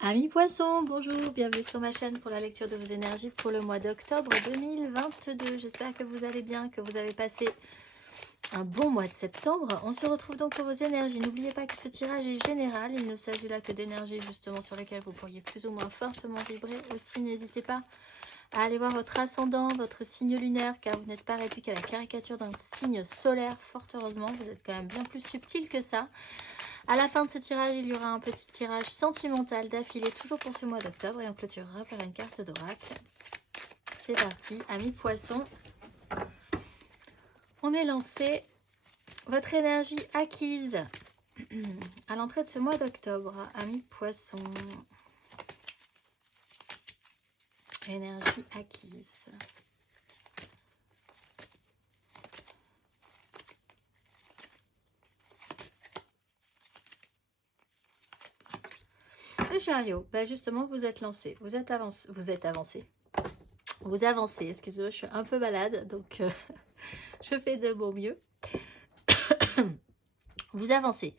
Amis poissons, bonjour, bienvenue sur ma chaîne pour la lecture de vos énergies pour le mois d'octobre 2022. J'espère que vous allez bien, que vous avez passé un bon mois de septembre. On se retrouve donc pour vos énergies. N'oubliez pas que ce tirage est général. Il ne s'agit là que d'énergies justement sur lesquelles vous pourriez plus ou moins fortement vibrer. Aussi, n'hésitez pas à aller voir votre ascendant, votre signe lunaire, car vous n'êtes pas réduit à la caricature d'un signe solaire. Fort heureusement, vous êtes quand même bien plus subtil que ça. À la fin de ce tirage, il y aura un petit tirage sentimental d'affilée, toujours pour ce mois d'octobre, et on clôturera par une carte d'oracle. C'est parti, amis poissons. On est lancé. Votre énergie acquise à l'entrée de ce mois d'octobre, amis poissons. Énergie acquise. Le chariot, ben justement, vous êtes lancé, vous avancez, excusez-moi, je suis un peu malade, donc je fais de mon mieux. Vous avancez.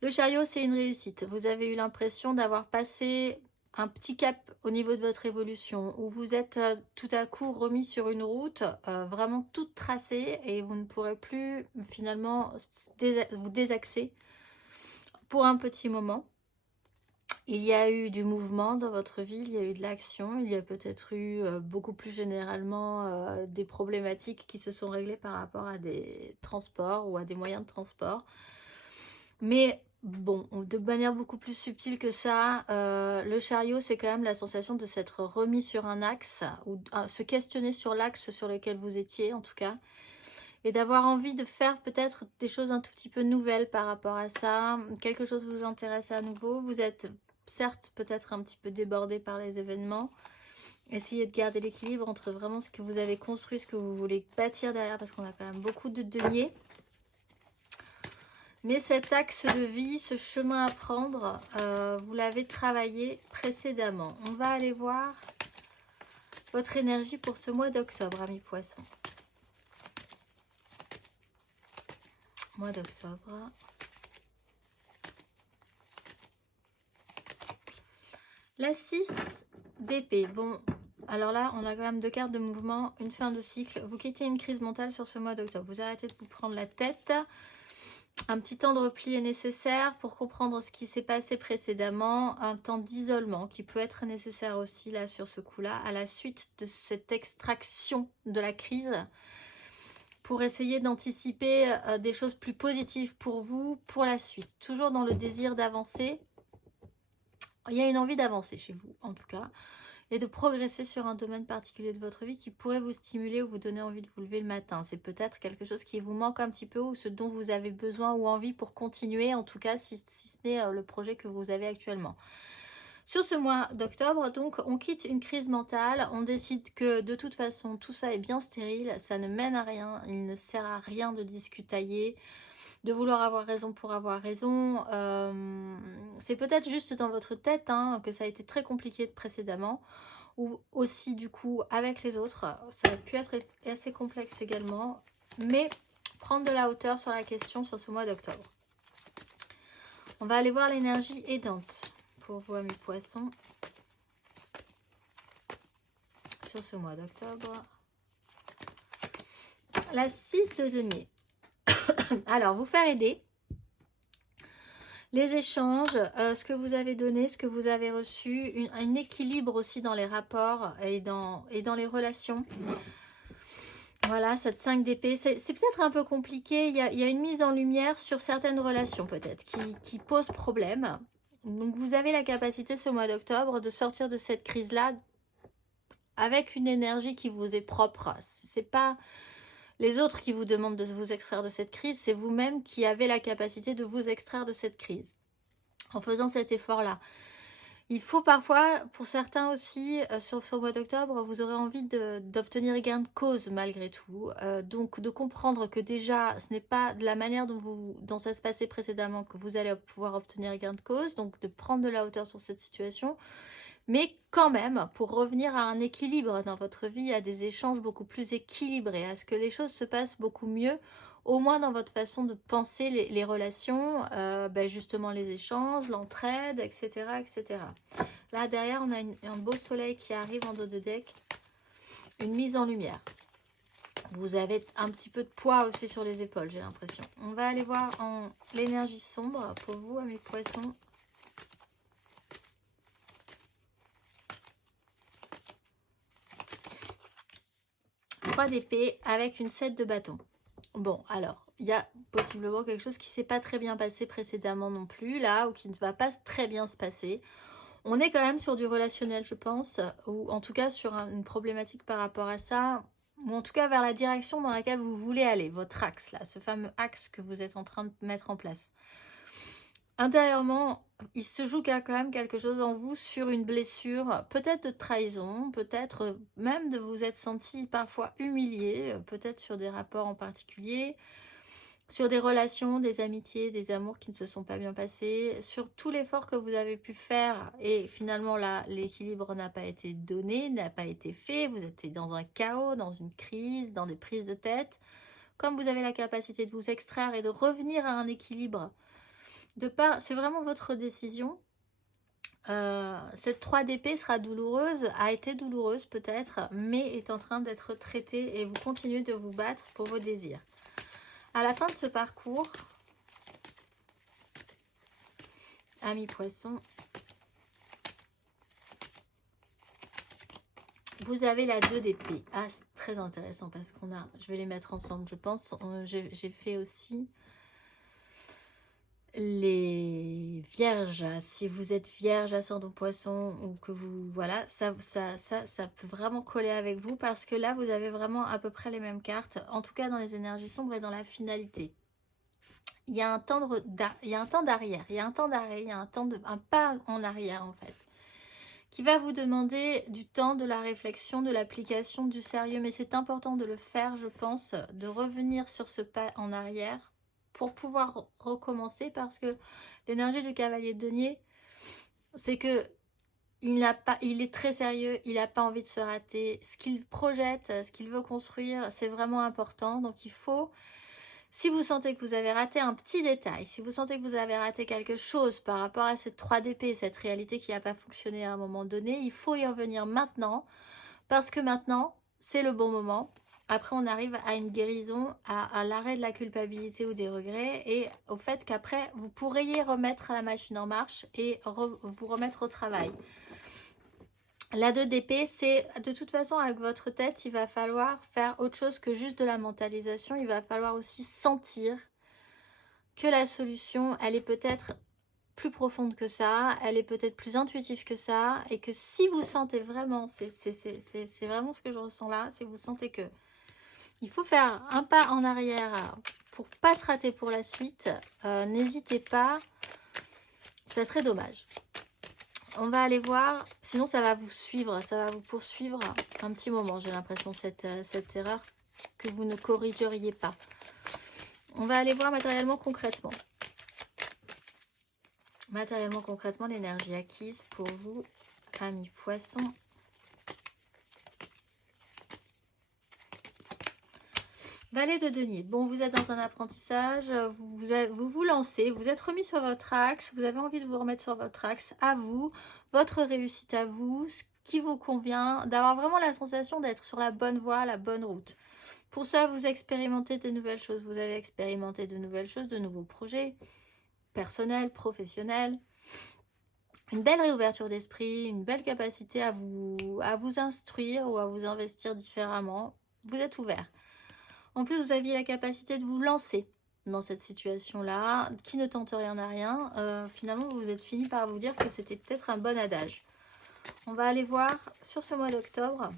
Le chariot, c'est une réussite. Vous avez eu l'impression d'avoir passé un petit cap au niveau de votre évolution, où vous êtes tout à coup remis sur une route vraiment toute tracée, et vous ne pourrez plus finalement vous désaxer pour un petit moment. Il y a eu du mouvement dans votre vie, il y a eu de l'action, il y a peut-être eu beaucoup plus généralement des problématiques qui se sont réglées par rapport à des transports ou à des moyens de transport. Mais bon, de manière beaucoup plus subtile que ça, le chariot, c'est quand même la sensation de s'être remis sur un axe, ou se questionner sur l'axe sur lequel vous étiez en tout cas, et d'avoir envie de faire peut-être des choses un tout petit peu nouvelles par rapport à ça. Quelque chose vous intéresse à nouveau, vous êtes certes peut-être un petit peu débordé par les événements. Essayez de garder l'équilibre entre vraiment ce que vous avez construit, ce que vous voulez bâtir derrière, parce qu'on a quand même beaucoup de deniers. Mais cet axe de vie, ce chemin à prendre, vous l'avez travaillé précédemment. On va aller voir votre énergie pour ce mois d'octobre, amis poissons. Mois d'octobre. La 6 d'épée. Bon, alors là, on a quand même deux cartes de mouvement, une fin de cycle. Vous quittez une crise mentale sur ce mois d'octobre. Vous arrêtez de vous prendre la tête. Un petit temps de repli est nécessaire pour comprendre ce qui s'est passé précédemment. Un temps d'isolement qui peut être nécessaire aussi là sur ce coup-là, à la suite de cette extraction de la crise, pour essayer d'anticiper des choses plus positives pour vous, pour la suite. Toujours dans le désir d'avancer. Il y a une envie d'avancer chez vous, en tout cas, et de progresser sur un domaine particulier de votre vie qui pourrait vous stimuler ou vous donner envie de vous lever le matin. C'est peut-être quelque chose qui vous manque un petit peu ou ce dont vous avez besoin ou envie pour continuer, en tout cas, si ce n'est le projet que vous avez actuellement. Sur ce mois d'octobre, donc, on quitte une crise mentale, on décide que de toute façon, tout ça est bien stérile, ça ne mène à rien, il ne sert à rien de discutailler, de vouloir avoir raison pour avoir raison. C'est peut-être juste dans votre tête que ça a été très compliqué précédemment, ou aussi du coup avec les autres. Ça a pu être assez complexe également, mais prendre de la hauteur sur la question sur ce mois d'octobre. On va aller voir l'énergie aidante pour vous, amis poissons, sur ce mois d'octobre. La 6 de denier. Alors, vous faire aider, les échanges, ce que vous avez donné, ce que vous avez reçu, un équilibre aussi dans les rapports et dans les relations. Voilà, cette 5 d'épée, c'est peut-être un peu compliqué, il y a une mise en lumière sur certaines relations peut-être qui posent problème. Donc vous avez la capacité ce mois d'octobre de sortir de cette crise-là avec une énergie qui vous est propre. C'est pas les autres qui vous demandent de vous extraire de cette crise, c'est vous-même qui avez la capacité de vous extraire de cette crise. En faisant cet effort-là. Il faut parfois, pour certains aussi, sur ce mois d'octobre, vous aurez envie d'obtenir gain de cause malgré tout. Donc de comprendre que déjà, ce n'est pas de la manière dont ça se passait précédemment que vous allez pouvoir obtenir gain de cause. Donc de prendre de la hauteur sur cette situation. Mais quand même, pour revenir à un équilibre dans votre vie, à des échanges beaucoup plus équilibrés, à ce que les choses se passent beaucoup mieux au moins dans votre façon de penser les relations, justement les échanges, l'entraide, etc., etc. Là, derrière, on a un beau soleil qui arrive en dos de deck, une mise en lumière. Vous avez un petit peu de poids aussi sur les épaules, j'ai l'impression. On va aller voir en l'énergie sombre pour vous, amis poissons. D'épée avec une 7 de bâton. Bon, alors, il y a possiblement quelque chose qui ne s'est pas très bien passé précédemment non plus, là, ou qui ne va pas très bien se passer. On est quand même sur du relationnel, je pense, ou en tout cas sur une problématique par rapport à ça, ou en tout cas vers la direction dans laquelle vous voulez aller, votre axe, là, ce fameux axe que vous êtes en train de mettre en place. Intérieurement, il se joue quand même quelque chose en vous sur une blessure, peut-être de trahison, peut-être même de vous être senti parfois humilié, peut-être sur des rapports en particulier, sur des relations, des amitiés, des amours qui ne se sont pas bien passés, sur tout l'effort que vous avez pu faire et finalement là, l'équilibre n'a pas été donné, n'a pas été fait, vous êtes dans un chaos, dans une crise, dans des prises de tête. Comme vous avez la capacité de vous extraire et de revenir à un équilibre, c'est vraiment votre décision. Cette 3 d'épée sera douloureuse, a été douloureuse peut-être, mais est en train d'être traitée et vous continuez de vous battre pour vos désirs. À la fin de ce parcours, amis poissons, vous avez la 2 d'épée. Ah, c'est très intéressant parce qu'on a, je vais les mettre ensemble, je pense. J'ai fait aussi les vierges. Si vous êtes vierge, ascendant poisson, ou que vous, voilà, ça peut vraiment coller avec vous parce que là, vous avez vraiment à peu près les mêmes cartes, en tout cas dans les énergies sombres et dans la finalité. Il y a un temps d'arrière, il y a un temps d'arrêt, il y a un pas en arrière en fait, qui va vous demander du temps, de la réflexion, de l'application, du sérieux, mais c'est important de le faire, je pense, de revenir sur ce pas en arrière pour pouvoir recommencer, parce que l'énergie du cavalier de denier, c'est que il est très sérieux, il n'a pas envie de se rater, ce qu'il projette, ce qu'il veut construire, c'est vraiment important, donc il faut... Si vous sentez que vous avez raté un petit détail, si vous sentez que vous avez raté quelque chose par rapport à cette 3 d'épée, cette réalité qui n'a pas fonctionné à un moment donné, il faut y revenir maintenant, parce que maintenant, c'est le bon moment. Après, on arrive à une guérison, à l'arrêt de la culpabilité ou des regrets, et au fait qu'après, vous pourriez remettre la machine en marche et vous remettre au travail. La 2 d'épée, c'est de toute façon avec votre tête, il va falloir faire autre chose que juste de la mentalisation. Il va falloir aussi sentir que la solution, elle est peut-être plus profonde que ça, elle est peut-être plus intuitive que ça, et que si vous sentez vraiment, c'est vraiment ce que je ressens là, si vous sentez que il faut faire un pas en arrière pour pas se rater pour la suite, n'hésitez pas, ça serait dommage. On va aller voir, sinon ça va vous suivre, ça va vous poursuivre un petit moment, j'ai l'impression, cette erreur que vous ne corrigeriez pas. On va aller voir matériellement concrètement. Matériellement concrètement, l'énergie acquise pour vous, amis poissons. Valet de denier. Bon, vous êtes dans un apprentissage, vous lancez, vous êtes remis sur votre axe, vous avez envie de vous remettre sur votre axe, à vous, votre réussite à vous, ce qui vous convient, d'avoir vraiment la sensation d'être sur la bonne voie, la bonne route. Pour ça, vous expérimentez de nouvelles choses, vous avez expérimenté de nouvelles choses, de nouveaux projets, personnels, professionnels. Une belle réouverture d'esprit, une belle capacité à vous instruire ou à vous investir différemment. Vous êtes ouvert. En plus, vous aviez la capacité de vous lancer dans cette situation-là. Qui ne tente rien n'a rien. Finalement, vous êtes fini par vous dire que c'était peut-être un bon adage. On va aller voir sur ce mois d'octobre.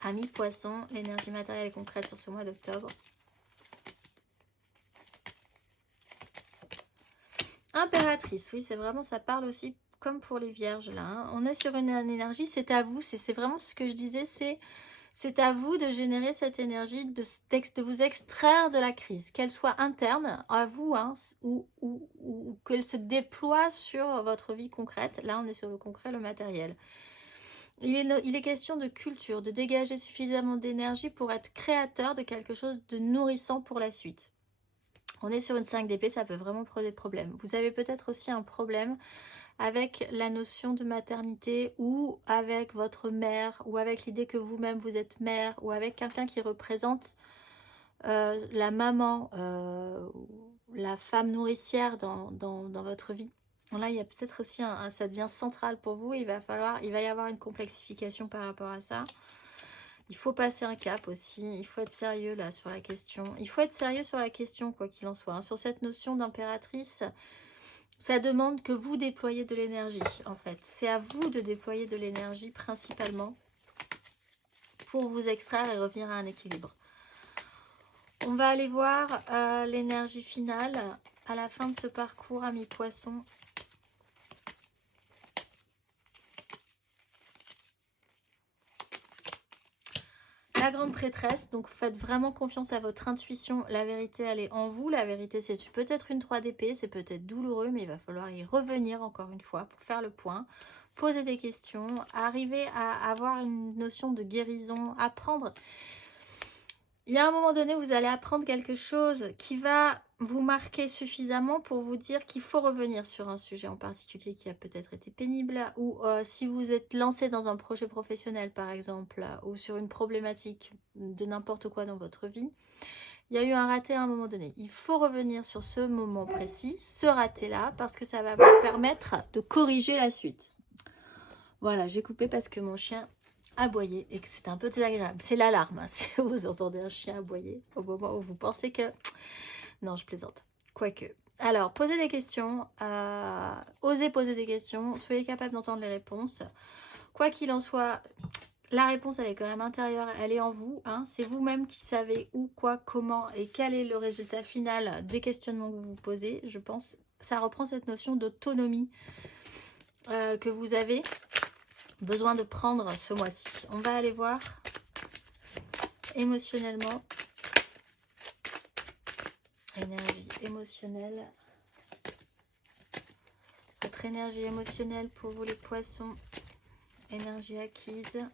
Amis poissons, l'énergie matérielle et concrète sur ce mois d'octobre. Impératrice, oui, c'est vraiment, ça parle aussi comme pour les vierges là. Hein. On est sur une énergie, c'est à vous, c'est vraiment ce que je disais, c'est à vous de générer cette énergie, de vous extraire de la crise, qu'elle soit interne à vous, hein, ou qu'elle se déploie sur votre vie concrète. Là, on est sur le concret, le matériel. Il est question de culture, de dégager suffisamment d'énergie pour être créateur de quelque chose de nourrissant pour la suite. On est sur une 5 d'épée, ça peut vraiment poser problème. Vous avez peut-être aussi un problème avec la notion de maternité ou avec votre mère ou avec l'idée que vous-même vous êtes mère ou avec quelqu'un qui représente la maman, la femme nourricière dans votre vie. Là, il y a peut-être aussi ça devient central pour vous. Il va y avoir une complexification par rapport à ça. Il faut passer un cap aussi. Il faut être sérieux là sur la question. Il faut être sérieux sur la question, quoi qu'il en soit. Hein. Sur cette notion d'impératrice, ça demande que vous déployez de l'énergie, en fait. C'est à vous de déployer de l'énergie principalement pour vous extraire et revenir à un équilibre. On va aller voir l'énergie finale à la fin de ce parcours, amis poissons. La grande prêtresse, donc faites vraiment confiance à votre intuition. La vérité, elle est en vous. La vérité, c'est peut-être une 3 d'épée, c'est peut-être douloureux, mais il va falloir y revenir encore une fois pour faire le point. Poser des questions, arriver à avoir une notion de guérison, apprendre. Il y a un moment donné, vous allez apprendre quelque chose qui va vous marquer suffisamment pour vous dire qu'il faut revenir sur un sujet en particulier qui a peut-être été pénible, ou si vous êtes lancé dans un projet professionnel par exemple, ou sur une problématique de n'importe quoi dans votre vie, il y a eu un raté à un moment donné. Il faut revenir sur ce moment précis, ce raté-là, parce que ça va vous permettre de corriger la suite. Voilà, j'ai coupé parce que mon chien aboyer et que c'est un peu désagréable. C'est l'alarme, hein, si vous entendez un chien aboyer au moment où vous pensez que... Non, je plaisante. Quoique. Alors, posez des questions, osez poser des questions, soyez capable d'entendre les réponses. Quoi qu'il en soit, la réponse, elle est quand même intérieure, elle est en vous. Hein, c'est vous-même qui savez où, quoi, comment et quel est le résultat final des questionnements que vous vous posez. Je pense ça reprend cette notion d'autonomie que vous avez besoin de prendre ce mois-ci. On va aller voir émotionnellement. Énergie émotionnelle. Votre énergie émotionnelle pour vous les poissons. Énergie acquise.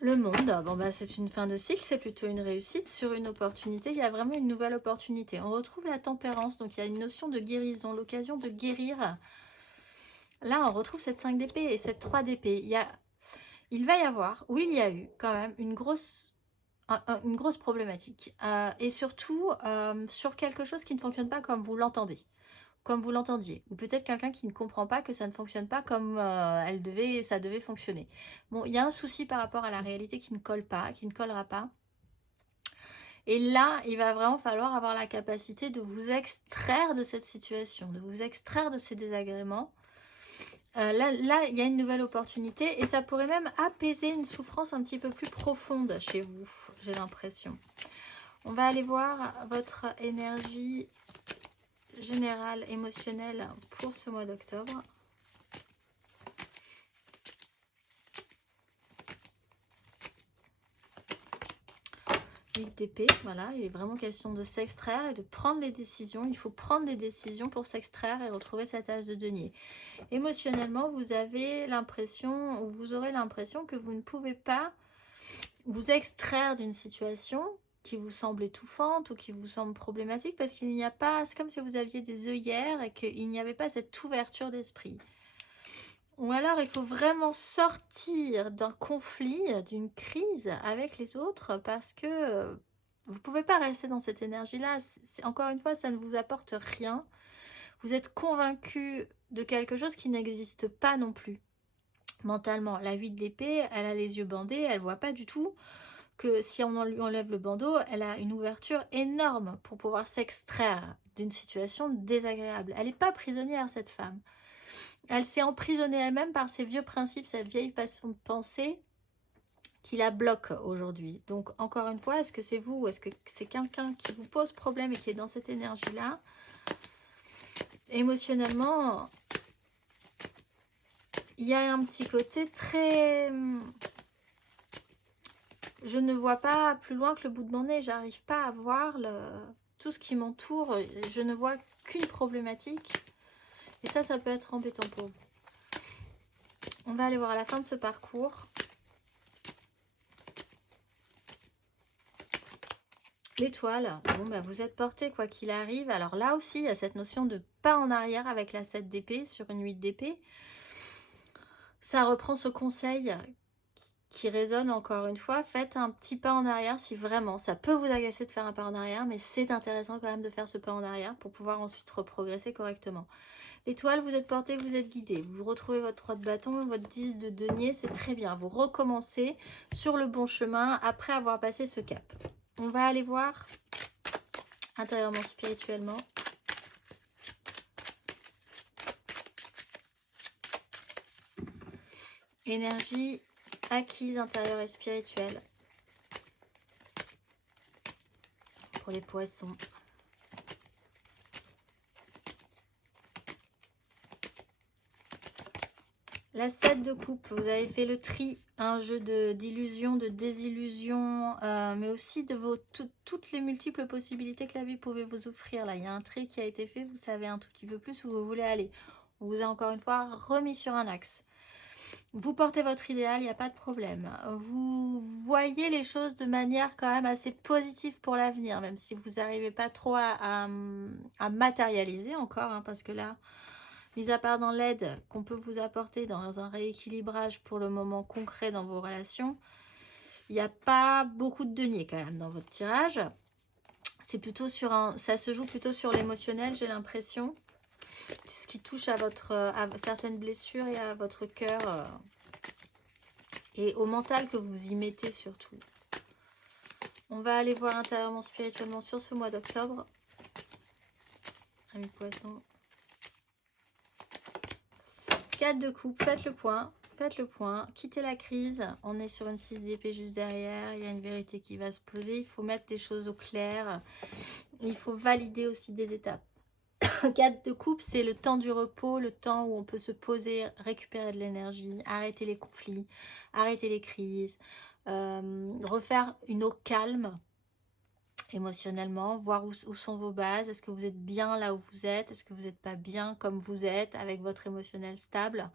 Le monde, bon bah c'est une fin de cycle, c'est plutôt une réussite sur une opportunité. Il y a vraiment une nouvelle opportunité. On retrouve la tempérance, donc il y a une notion de guérison, l'occasion de guérir. Là, on retrouve cette 5 d'épée et cette 3 d'épée. Il va y avoir, ou il y a eu quand même une grosse problématique. Et surtout, sur quelque chose qui ne fonctionne pas comme vous l'entendez. Comme vous l'entendiez, ou peut-être quelqu'un qui ne comprend pas que ça ne fonctionne pas comme ça devait fonctionner. Bon, il y a un souci par rapport à la réalité qui ne colle pas, qui ne collera pas. Et là, il va vraiment falloir avoir la capacité de vous extraire de cette situation, de vous extraire de ces désagréments. Là, il y a une nouvelle opportunité et ça pourrait même apaiser une souffrance un petit peu plus profonde chez vous, j'ai l'impression. On va aller voir votre énergie générale émotionnelle pour ce mois d'octobre. d'épée, voilà, il est vraiment question de s'extraire et de prendre les décisions. Il faut prendre des décisions pour s'extraire et retrouver cette as de denier. Émotionnellement, vous avez l'impression, ou vous aurez l'impression que vous ne pouvez pas vous extraire d'une situation qui vous semble étouffante ou qui vous semble problématique parce qu'il n'y a pas, c'est comme si vous aviez des œillères et qu'il n'y avait pas cette ouverture d'esprit. Ou alors il faut vraiment sortir d'un conflit, d'une crise avec les autres parce que vous ne pouvez pas rester dans cette énergie-là. Encore une fois, ça ne vous apporte rien. Vous êtes convaincu de quelque chose qui n'existe pas non plus. Mentalement, la 8 d'épée, elle a les yeux bandés, elle ne voit pas du tout que si on lui enlève le bandeau, elle a une ouverture énorme pour pouvoir s'extraire d'une situation désagréable. Elle n'est pas prisonnière, cette femme. Elle s'est emprisonnée elle-même par ses vieux principes, cette vieille façon de penser qui la bloque aujourd'hui. Donc, encore une fois, est-ce que c'est vous ou est-ce que c'est quelqu'un qui vous pose problème et qui est dans cette énergie-là? Émotionnellement, il y a un petit côté très... Je ne vois pas plus loin que le bout de mon nez. J'arrive pas à voir tout ce qui m'entoure, je ne vois qu'une problématique. Et ça peut être embêtant pour vous. On va aller voir à la fin de ce parcours. L'étoile, bon, bah, vous êtes porté quoi qu'il arrive. Alors là aussi, il y a cette notion de pas en arrière avec la 7 d'épée sur une 8 d'épée. Ça reprend ce conseil qui résonne encore une fois. Faites un petit pas en arrière si vraiment, ça peut vous agacer de faire un pas en arrière, mais c'est intéressant quand même de faire ce pas en arrière pour pouvoir ensuite reprogresser correctement. L'étoile, vous êtes porté, vous êtes guidé. Vous retrouvez votre 3 de bâton, votre 10 de denier, c'est très bien. Vous recommencez sur le bon chemin après avoir passé ce cap. On va aller voir intérieurement, spirituellement. Énergie acquise intérieure et spirituelle. Pour les poissons. La 7 de coupe, vous avez fait le tri, un jeu d'illusion, de désillusion, mais aussi de toutes les multiples possibilités que la vie pouvait vous offrir. Là, il y a un tri qui a été fait, vous savez un tout petit peu plus où vous voulez aller. On vous a encore une fois remis sur un axe. Vous portez votre idéal, il n'y a pas de problème. Vous voyez les choses de manière quand même assez positive pour l'avenir, même si vous n'arrivez pas trop à matérialiser encore, hein, parce que là... Mis à part dans l'aide qu'on peut vous apporter dans un rééquilibrage pour le moment concret dans vos relations, il n'y a pas beaucoup de deniers quand même dans votre tirage. C'est plutôt sur ça se joue plutôt sur l'émotionnel, j'ai l'impression. Ce qui touche à certaines blessures et à votre cœur et au mental que vous y mettez surtout. On va aller voir intérieurement, spirituellement sur ce mois d'octobre. Amis poissons. 4 de coupe, faites le point, quittez la crise, on est sur une 6 d'épée juste derrière, il y a une vérité qui va se poser, il faut mettre des choses au clair, il faut valider aussi des étapes. 4 de coupe, c'est le temps du repos, le temps où on peut se poser, récupérer de l'énergie, arrêter les conflits, arrêter les crises, refaire une eau calme, émotionnellement, voir où sont vos bases, est-ce que vous êtes bien là où vous êtes, est-ce que vous n'êtes pas bien comme vous êtes avec votre émotionnel stable.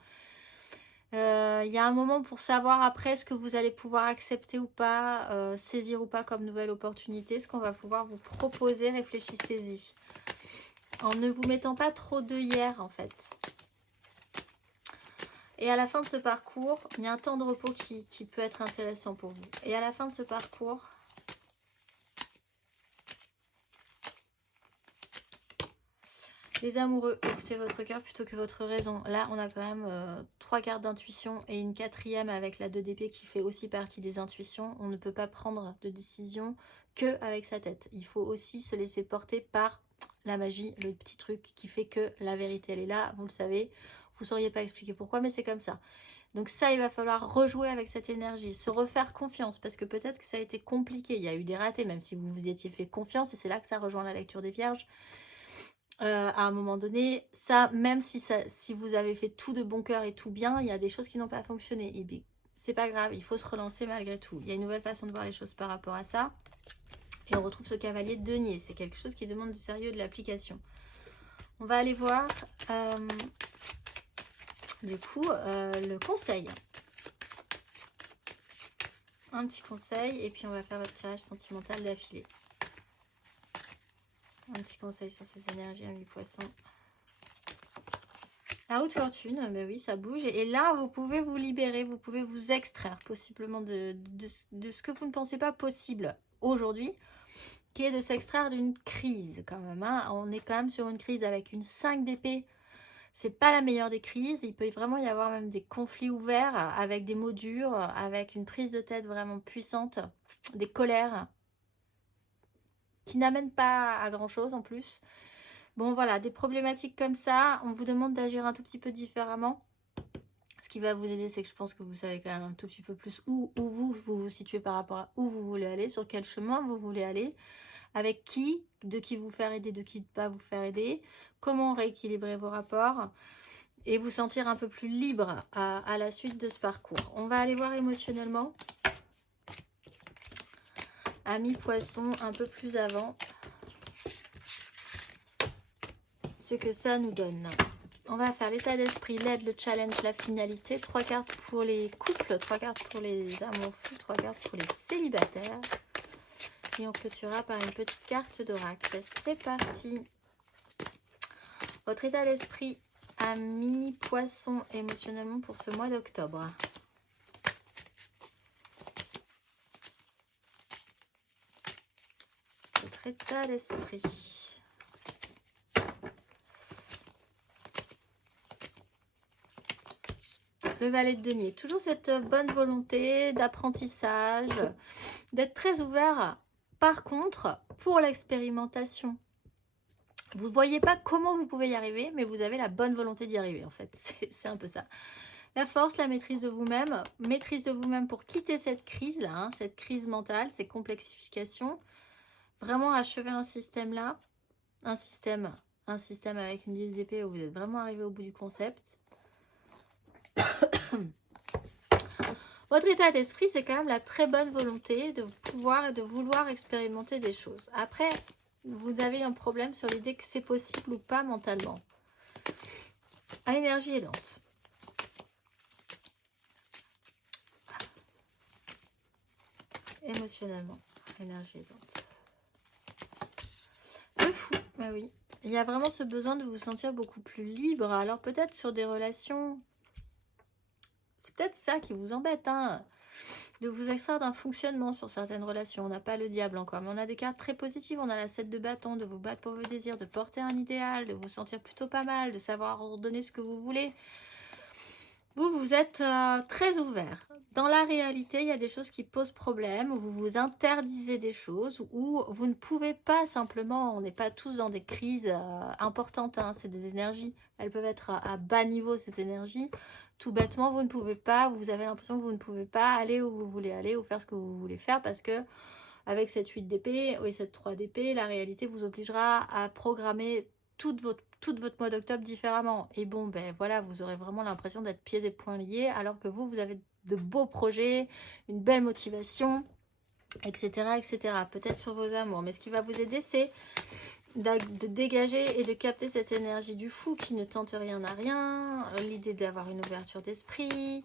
Il y a un moment pour savoir après ce que vous allez pouvoir accepter ou pas, saisir ou pas comme nouvelle opportunité, ce qu'on va pouvoir vous proposer, réfléchissez-y. En ne vous mettant pas trop d'œillères en fait. Et à la fin de ce parcours, il y a un temps de repos qui peut être intéressant pour vous. Et à la fin de ce parcours, les amoureux, écoutez votre cœur plutôt que votre raison. Là, on a quand même 3 cartes d'intuition et une 4e avec la 2 d'épée qui fait aussi partie des intuitions. On ne peut pas prendre de décision que avec sa tête. Il faut aussi se laisser porter par la magie, le petit truc qui fait que la vérité, elle est là. Vous le savez, vous ne sauriez pas expliquer pourquoi, mais c'est comme ça. Donc ça, il va falloir rejouer avec cette énergie, se refaire confiance, parce que peut-être que ça a été compliqué. Il y a eu des ratés, même si vous vous y étiez fait confiance, et c'est là que ça rejoint la lecture des vierges. À un moment donné, ça, même si vous avez fait tout de bon cœur et tout bien, il y a des choses qui n'ont pas fonctionné. Et c'est pas grave, il faut se relancer malgré tout. Il y a une nouvelle façon de voir les choses par rapport à ça. Et on retrouve ce cavalier de denier. C'est quelque chose qui demande du sérieux, de l'application. On va aller voir, du coup, le conseil. Un petit conseil, et puis on va faire votre tirage sentimental d'affilée. Un petit conseil sur ces énergies, amis poissons. La roue de fortune, ben oui, ça bouge. Et là, vous pouvez vous libérer, vous pouvez vous extraire possiblement de ce que vous ne pensez pas possible aujourd'hui, qui est de s'extraire d'une crise quand même. Hein. On est quand même sur une crise avec une 5 d'épée. C'est pas la meilleure des crises. Il peut vraiment y avoir même des conflits ouverts avec des mots durs, avec une prise de tête vraiment puissante, des colères qui n'amènent pas à grand chose en plus. Bon voilà, des problématiques comme ça, on vous demande d'agir un tout petit peu différemment. Ce qui va vous aider, c'est que je pense que vous savez quand même un tout petit peu plus où vous situez par rapport à où vous voulez aller, sur quel chemin vous voulez aller, avec qui, de qui vous faire aider, de qui ne pas vous faire aider, comment rééquilibrer vos rapports et vous sentir un peu plus libre à la suite de ce parcours. On va aller voir émotionnellement. Amis poissons, un peu plus avant. ce que ça nous donne. On va faire l'état d'esprit, l'aide, le challenge, la finalité. 3 cartes pour les couples, 3 cartes pour les amours fous, 3 cartes pour les célibataires. Et on clôturera par une petite carte d'oracle. C'est parti. Votre état d'esprit ami, poisson, émotionnellement pour ce mois d'octobre. Votre état d'esprit. Le valet de denier. Toujours cette bonne volonté d'apprentissage, d'être très ouvert. Par contre, pour l'expérimentation, vous ne voyez pas comment vous pouvez y arriver, mais vous avez la bonne volonté d'y arriver, en fait. C'est un peu ça. La force, la maîtrise de vous-même pour quitter cette crise-là, hein, cette crise mentale, ces complexifications. Vraiment achever un système-là, un système avec une 10 d'épée où vous êtes vraiment arrivé au bout du concept. Votre état d'esprit, c'est quand même la très bonne volonté de pouvoir et de vouloir expérimenter des choses. Après, vous avez un problème sur l'idée que c'est possible ou pas mentalement. À énergie aidante. Émotionnellement, énergie aidante. Le fou, bah oui. Il y a vraiment ce besoin de vous sentir beaucoup plus libre. Alors peut-être sur des relations... C'est peut-être ça qui vous embête, hein, de vous extraire d'un fonctionnement sur certaines relations. On n'a pas le diable encore, mais on a des cartes très positives. On a la 7 de bâton, de vous battre pour vos désirs, de porter un idéal, de vous sentir plutôt pas mal, de savoir ordonner ce que vous voulez. Vous êtes très ouvert. Dans la réalité, il y a des choses qui posent problème, où vous vous interdisez des choses, où vous ne pouvez pas simplement, on n'est pas tous dans des crises importantes, hein, c'est des énergies, elles peuvent être à bas niveau, ces énergies. Tout bêtement, vous ne pouvez pas, vous avez l'impression que vous ne pouvez pas aller où vous voulez aller ou faire ce que vous voulez faire parce que avec cette 8 d'épée et cette 3 d'épée, la réalité vous obligera à programmer toute votre mois d'octobre différemment. Et bon, ben voilà, vous aurez vraiment l'impression d'être pieds et poings liés alors que vous avez de beaux projets, une belle motivation, etc. etc. Peut-être sur vos amours. Mais ce qui va vous aider, c'est de dégager et de capter cette énergie du fou qui ne tente rien à rien, l'idée d'avoir une ouverture d'esprit,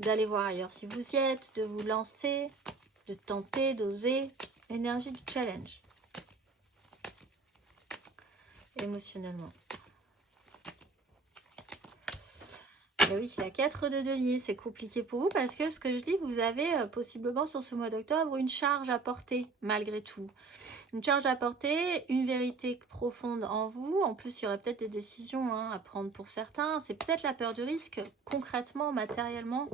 d'aller voir ailleurs si vous y êtes, de vous lancer, de tenter, d'oser, énergie du challenge. Émotionnellement. Ben oui, la 4 de denier, c'est compliqué pour vous parce que ce que je dis, vous avez possiblement sur ce mois d'octobre une charge à porter malgré tout. Une charge à porter, une vérité profonde en vous. En plus, il y aurait peut-être des décisions à prendre pour certains. C'est peut-être la peur du risque, concrètement, matériellement,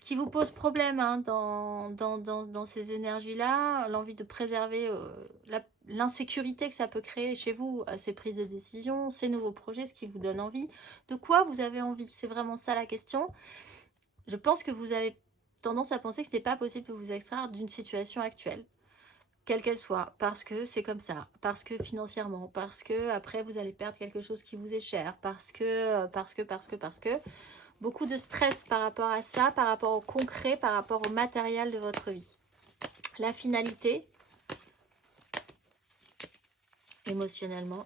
qui vous pose problème dans ces énergies-là. L'envie de préserver l'insécurité que ça peut créer chez vous, ces prises de décision, ces nouveaux projets, ce qui vous donne envie. De quoi vous avez envie? C'est vraiment ça la question. Je pense que vous avez tendance à penser que ce n'est pas possible de vous extraire d'une situation actuelle. Quelle qu'elle soit, parce que c'est comme ça, parce que financièrement, parce que après vous allez perdre quelque chose qui vous est cher, parce que, beaucoup de stress par rapport à ça, par rapport au concret, par rapport au matériel de votre vie. La finalité, émotionnellement.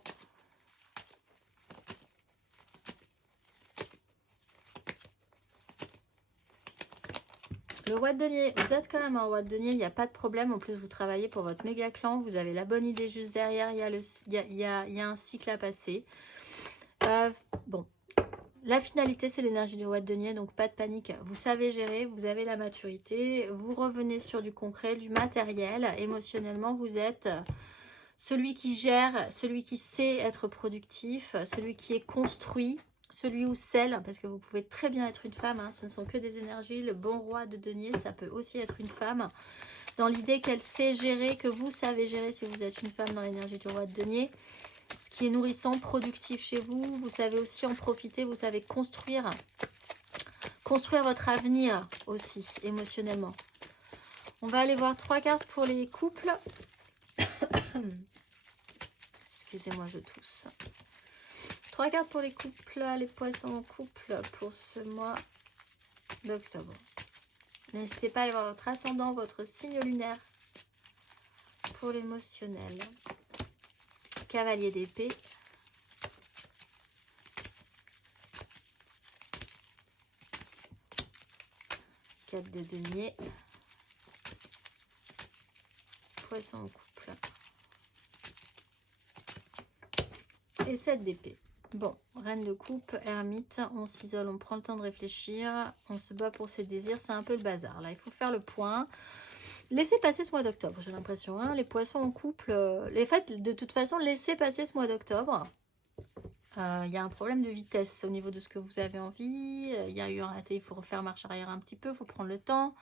Le roi de denier, vous êtes quand même un roi de denier, il n'y a pas de problème. En plus, vous travaillez pour votre méga clan, vous avez la bonne idée juste derrière, il y a un cycle à passer. Bon, la finalité, c'est l'énergie du roi de denier, donc pas de panique. Vous savez gérer, vous avez la maturité, vous revenez sur du concret, du matériel. Émotionnellement, vous êtes celui qui gère, celui qui sait être productif, celui qui est construit. Celui ou celle, parce que vous pouvez très bien être une femme, hein, ce ne sont que des énergies. Le bon roi de denier, ça peut aussi être une femme. Dans l'idée qu'elle sait gérer, que vous savez gérer si vous êtes une femme dans l'énergie du roi de denier. Ce qui est nourrissant, productif chez vous. Vous savez aussi en profiter, vous savez construire votre avenir aussi, émotionnellement. On va aller voir 3 cartes pour les couples. Excusez-moi, je tousse. 3 cartes pour les couples, les poissons en couple pour ce mois d'octobre. N'hésitez pas à aller voir votre ascendant, votre signe lunaire pour l'émotionnel. Cavalier d'épée. 4 de denier. Poisson en couple. Et 7 d'épée. Bon, reine de coupe, ermite, on s'isole, on prend le temps de réfléchir, on se bat pour ses désirs, c'est un peu le bazar. Là, il faut faire le point. Laissez passer ce mois d'octobre, j'ai l'impression. Hein, les poissons en couple, les fêtes, de toute façon, laissez passer ce mois d'octobre. Il y a un problème de vitesse au niveau de ce que vous avez envie. Il y a eu un raté, il faut refaire marche arrière un petit peu, il faut prendre le temps.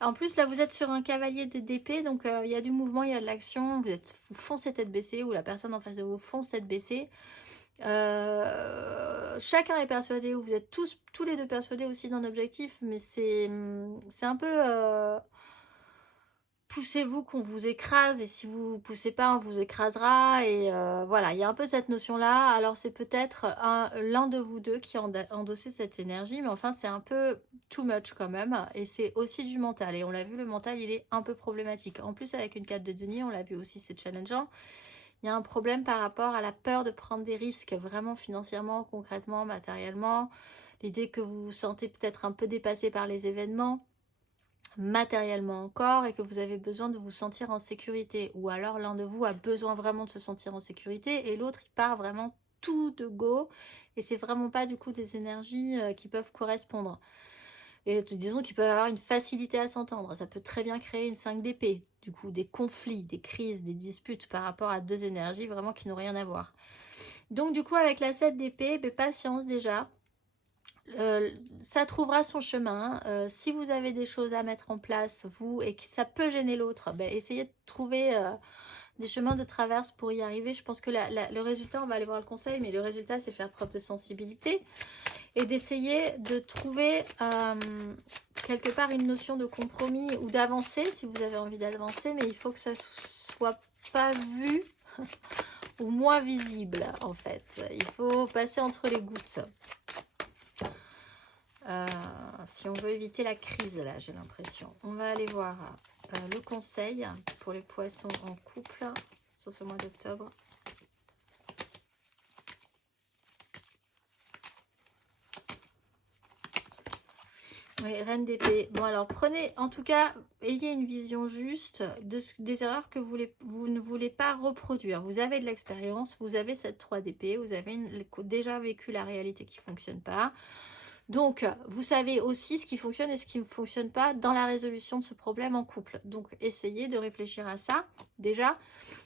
En plus, là, vous êtes sur un cavalier d'épée, donc il y a du mouvement, il y a de l'action. Vous foncez tête baissée, ou la personne en face de vous fonce tête baissée. Chacun est persuadé, ou vous êtes tous les deux persuadés aussi d'un objectif, mais c'est un peu... poussez-vous qu'on vous écrase, et si vous ne poussez pas, on vous écrasera. Et voilà, il y a un peu cette notion-là. Alors, c'est peut-être l'un de vous deux qui a endossé cette énergie, mais enfin, c'est un peu too much quand même. Et c'est aussi du mental. Et on l'a vu, le mental, il est un peu problématique. En plus, avec une carte de denier, on l'a vu aussi, c'est challengeant. Il y a un problème par rapport à la peur de prendre des risques, vraiment financièrement, concrètement, matériellement. L'idée que vous vous sentez peut-être un peu dépassé par les événements, matériellement encore, et que vous avez besoin de vous sentir en sécurité. Ou alors l'un de vous a besoin vraiment de se sentir en sécurité et l'autre il part vraiment tout de go. Et c'est vraiment pas du coup des énergies qui peuvent correspondre. Et disons qu'ils peuvent avoir une facilité à s'entendre. Ça peut très bien créer une 5 d'épée. Du coup, des conflits, des crises, des disputes par rapport à deux énergies vraiment qui n'ont rien à voir. Donc du coup, avec la 7 d'épée, patience déjà. Ça trouvera son chemin. Si vous avez des choses à mettre en place, vous, et que ça peut gêner l'autre, essayez de trouver des chemins de traverse pour y arriver. Je pense que le résultat, on va aller voir le conseil, mais le résultat, c'est faire preuve de sensibilité et d'essayer de trouver quelque part une notion de compromis ou d'avancer si vous avez envie d'avancer, mais il faut que ça soit pas vu ou moins visible en fait. Il faut passer entre les gouttes. Si on veut éviter la crise, là, j'ai l'impression. On va aller voir le conseil pour les poissons en couple sur ce mois d'octobre. Oui, reine d'épée. Bon, alors, prenez, en tout cas, ayez une vision juste des erreurs que vous ne voulez pas reproduire. Vous avez de l'expérience, vous avez cette 3 d'épée, vous avez déjà vécu la réalité qui ne fonctionne pas. Donc, vous savez aussi ce qui fonctionne et ce qui ne fonctionne pas dans la résolution de ce problème en couple. Donc, essayez de réfléchir à ça, déjà,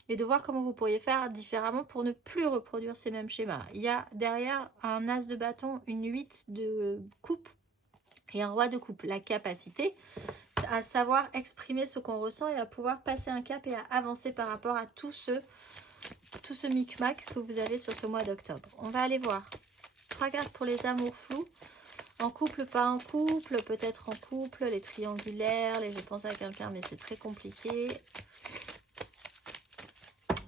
et de voir comment vous pourriez faire différemment pour ne plus reproduire ces mêmes schémas. Il y a derrière un as de bâton, une 8 de coupe et un roi de coupe. La capacité à savoir exprimer ce qu'on ressent et à pouvoir passer un cap et à avancer par rapport à tout ce micmac que vous avez sur ce mois d'octobre. On va aller voir 3 cartes pour les amours flous. En couple, pas en couple, peut-être en couple, les triangulaires, je pense à quelqu'un, mais c'est très compliqué.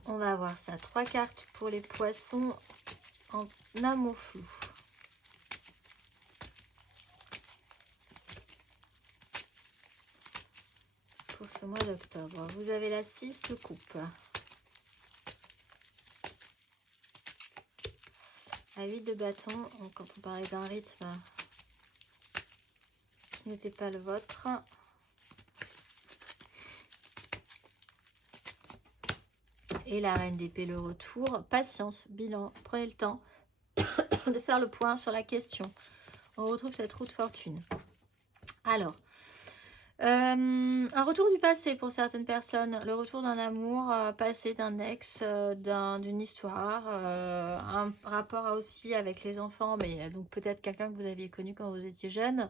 On va voir ça. 3 cartes pour les poissons en amour flou. Pour ce mois d'octobre, vous avez la 6 de coupe. La 8 de bâton, quand on parlait d'un rythme, n'était pas le vôtre. Et la reine d'épée, le retour. Patience, bilan, prenez le temps de faire le point sur la question. On retrouve cette roue de fortune. Alors, un retour du passé pour certaines personnes. Le retour d'un amour passé, d'un ex, d'une histoire. Un rapport aussi avec les enfants, mais donc peut-être quelqu'un que vous aviez connu quand vous étiez jeune.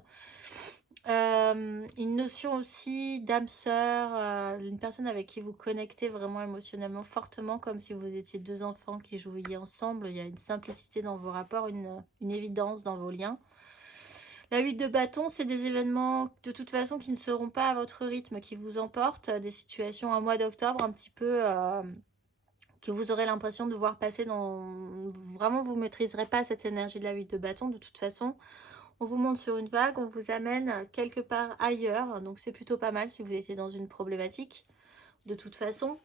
Une notion aussi d'âme sœur, une personne avec qui vous connectez vraiment émotionnellement fortement, comme si vous étiez deux enfants qui jouiez ensemble. Il y a une simplicité dans vos rapports, une évidence dans vos liens. La 8 de bâton, c'est des événements de toute façon qui ne seront pas à votre rythme, qui vous emportent, des situations un mois d'octobre un petit peu que vous aurez l'impression de voir passer dans... Vraiment, vous ne maîtriserez pas cette énergie de la 8 de bâton de toute façon. On vous monte sur une vague, on vous amène quelque part ailleurs. Donc c'est plutôt pas mal si vous étiez dans une problématique de toute façon.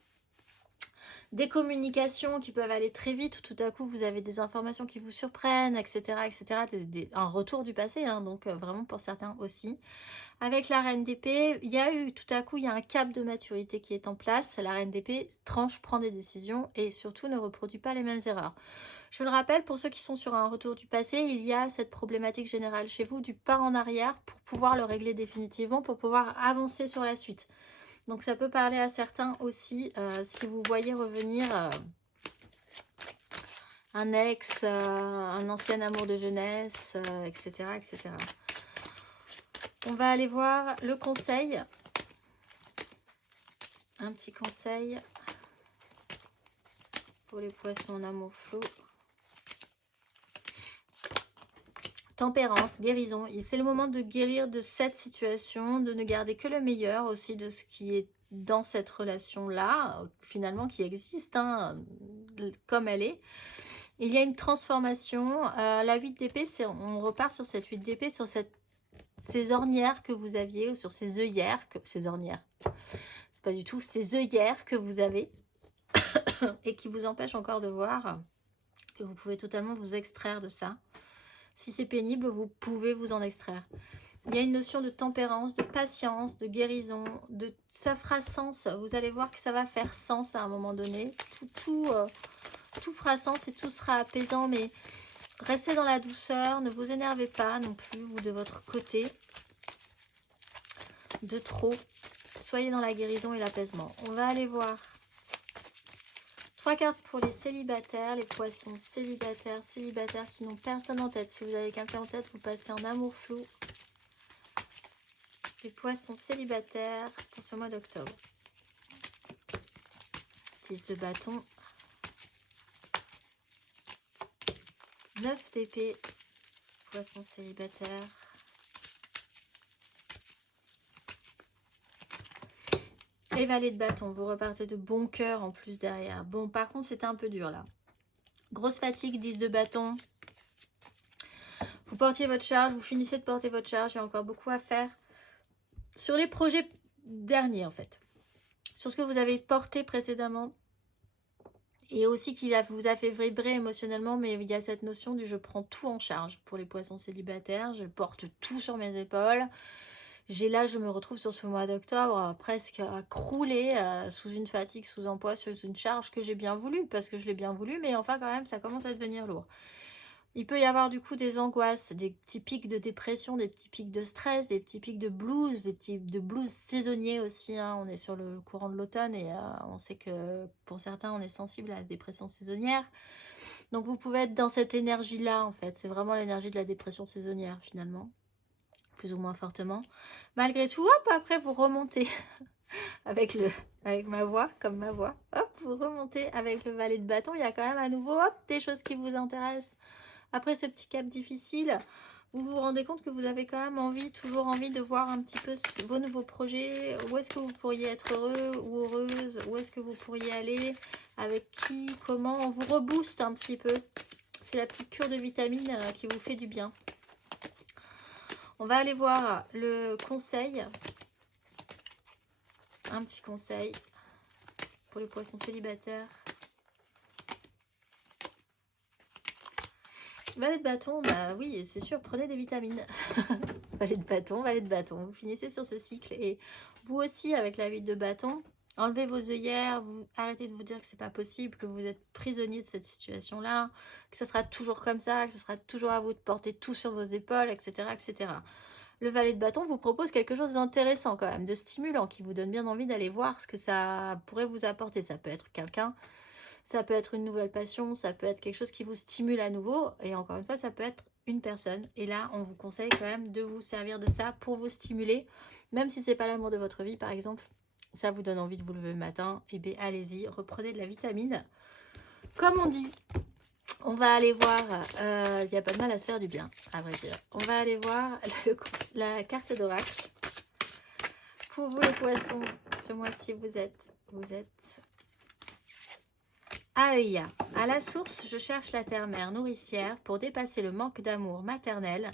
Des communications qui peuvent aller très vite, ou tout à coup vous avez des informations qui vous surprennent, etc. etc. Un retour du passé, hein, donc vraiment pour certains aussi. Avec la reine d'épée, il y a eu tout à coup, il y a un cap de maturité qui est en place. La reine d'épée tranche, prend des décisions et surtout ne reproduit pas les mêmes erreurs. Je le rappelle, pour ceux qui sont sur un retour du passé, il y a cette problématique générale chez vous du pas en arrière pour pouvoir le régler définitivement, pour pouvoir avancer sur la suite. Donc ça peut parler à certains aussi, si vous voyez revenir un ex, un ancien amour de jeunesse, etc., etc. On va aller voir le conseil. Un petit conseil pour les poissons en amour flou. Tempérance, guérison. C'est le moment de guérir de cette situation, de ne garder que le meilleur aussi de ce qui est dans cette relation-là, finalement qui existe, hein, comme elle est. Il y a une transformation. La 8 d'épée, on repart sur cette 8 d'épée, sur ces ornières que vous aviez, ou sur ces œillères, ces ornières, c'est pas du tout, ces œillères que vous avez, et qui vous empêchent encore de voir que vous pouvez totalement vous extraire de ça. Si c'est pénible, vous pouvez vous en extraire. Il y a une notion de tempérance, de patience, de guérison, ça fera sens. Vous allez voir que ça va faire sens à un moment donné. Tout fera sens et tout sera apaisant, mais restez dans la douceur, ne vous énervez pas non plus, vous de votre côté, de trop. Soyez dans la guérison et l'apaisement. On va aller voir 3 cartes pour les célibataires, les poissons célibataires qui n'ont personne en tête. Si vous avez quelqu'un en tête, vous passez en amour flou. Les poissons célibataires pour ce mois d'octobre. 10 de bâton. 9 d'épée. Poissons célibataires. Et valet de bâton, vous repartez de bon cœur en plus derrière. Bon, par contre, c'était un peu dur là. Grosse fatigue, 10 de bâton. Vous portiez votre charge, vous finissez de porter votre charge. Il y a encore beaucoup à faire sur les projets derniers en fait. Sur ce que vous avez porté précédemment. Et aussi qui vous a fait vibrer émotionnellement. Mais il y a cette notion du je prends tout en charge pour les poissons célibataires. Je porte tout sur mes épaules. Je me retrouve sur ce mois d'octobre presque à crouler sous une fatigue, sous un poids, sous une charge que j'ai bien voulu, parce que je l'ai bien voulu, mais enfin quand même ça commence à devenir lourd. Il peut y avoir du coup des angoisses, des petits pics de dépression, des petits pics de stress, des petits pics de blues, des petits de blues saisonniers aussi, hein. On est sur le courant de l'automne et on sait que pour certains on est sensible à la dépression saisonnière. Donc vous pouvez être dans cette énergie-là en fait, c'est vraiment l'énergie de la dépression saisonnière finalement. Plus ou moins fortement. Malgré tout, hop, après vous remontez avec ma voix, comme ma voix. Hop, vous remontez avec le valet de bâton. Il y a quand même à nouveau, hop, des choses qui vous intéressent. Après ce petit cap difficile, vous vous rendez compte que vous avez quand même toujours envie de voir un petit peu vos nouveaux projets. Où est-ce que vous pourriez être heureux ou heureuse? Où est-ce que vous pourriez aller? Avec qui? Comment? On vous rebooste un petit peu. C'est la petite cure de vitamines qui vous fait du bien. On va aller voir le conseil. Un petit conseil pour les poissons célibataires. Valet de bâton, bah oui, c'est sûr, prenez des vitamines. Valet de bâton. Vous finissez sur ce cycle et vous aussi avec la 8 de bâton. Enlevez vos œillères, arrêtez de vous dire que c'est pas possible, que vous êtes prisonnier de cette situation-là, que ça sera toujours comme ça, que ce sera toujours à vous de porter tout sur vos épaules, etc., etc. Le valet de bâton vous propose quelque chose d'intéressant quand même, de stimulant, qui vous donne bien envie d'aller voir ce que ça pourrait vous apporter. Ça peut être quelqu'un, ça peut être une nouvelle passion, ça peut être quelque chose qui vous stimule à nouveau, et encore une fois, ça peut être une personne. Et là, on vous conseille quand même de vous servir de ça pour vous stimuler, même si c'est pas l'amour de votre vie, par exemple. Ça vous donne envie de vous lever le matin, et bien allez-y, reprenez de la vitamine. Comme on dit, on va aller voir, il n'y a pas de mal à se faire du bien, à vrai dire. On va aller voir la carte d'oracle. Pour vous les poissons, ce mois-ci, vous êtes Aeya. À la source, je cherche la terre-mère nourricière pour dépasser le manque d'amour maternel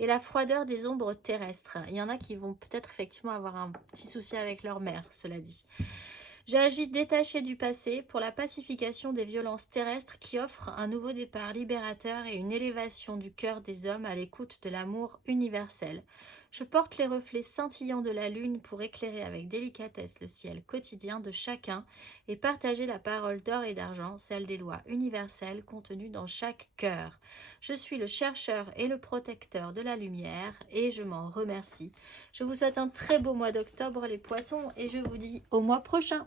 et la froideur des ombres terrestres. Il y en a qui vont peut-être effectivement avoir un petit souci avec leur mère, cela dit. J'agis détaché du passé pour la pacification des violences terrestres qui offrent un nouveau départ libérateur et une élévation du cœur des hommes à l'écoute de l'amour universel. Je porte les reflets scintillants de la lune pour éclairer avec délicatesse le ciel quotidien de chacun et partager la parole d'or et d'argent, celle des lois universelles contenues dans chaque cœur. Je suis le chercheur et le protecteur de la lumière et je m'en remercie. Je vous souhaite un très beau mois d'octobre les poissons et je vous dis au mois prochain.